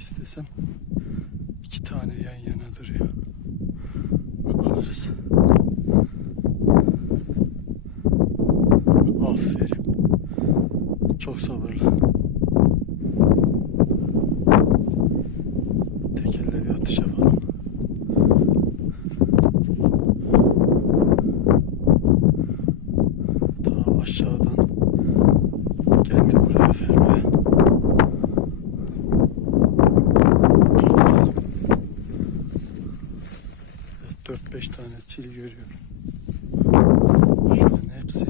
istesem iki tane yan yana duruyor. Alırız. Aferin. Çok sabırlı. Tekelle bir atış yapalım. Daha aşağıdan geldi buraya ferman. 4-5 tane çil görüyorum. Şunların hepsi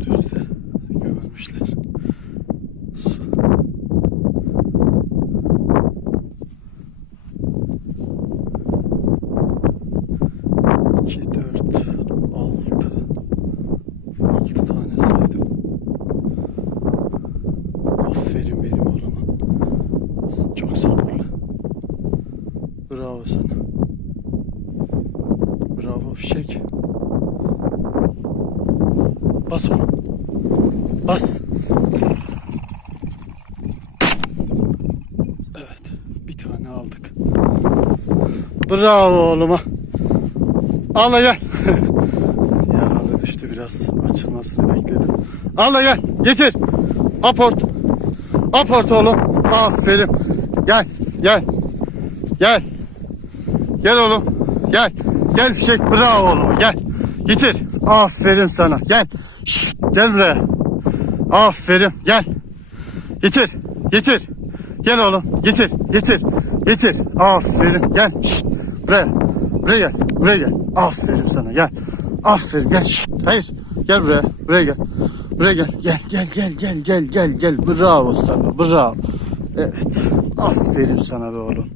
düzde gömülmüşler. İki, dört, altı, altı tane saydım. Aferin benim oğluma. Çok sabırlı. Bravo sana. Fişek. Bas oğlum. Bas. Evet. Bir tane aldık. Bravo oğluma. Al gel. Yaralı düştü biraz. Açılmasını bekledim. Al gel. Getir. Aport. Aport oğlum. Aferin. Gel. Gel. Gel. Gel oğlum. Gel. Gel fişek. Bravo oğlum. Gel. Getir. Aferin sana. Gel. Şşt, gel buraya. Aferin. Gel. Getir. Getir. Gel oğlum. Getir. Getir. Getir. Aferin. Gel. Şşt, buraya. Buraya gel. Buraya gel. Aferin sana. Gel. Aferin. Gel. Şşt, hayır. Gel buraya. Buraya gel. Buraya gel. Gel gel gel gel gel gel gel. Bravo sana. Bravo. Evet. Aferin sana be oğlum.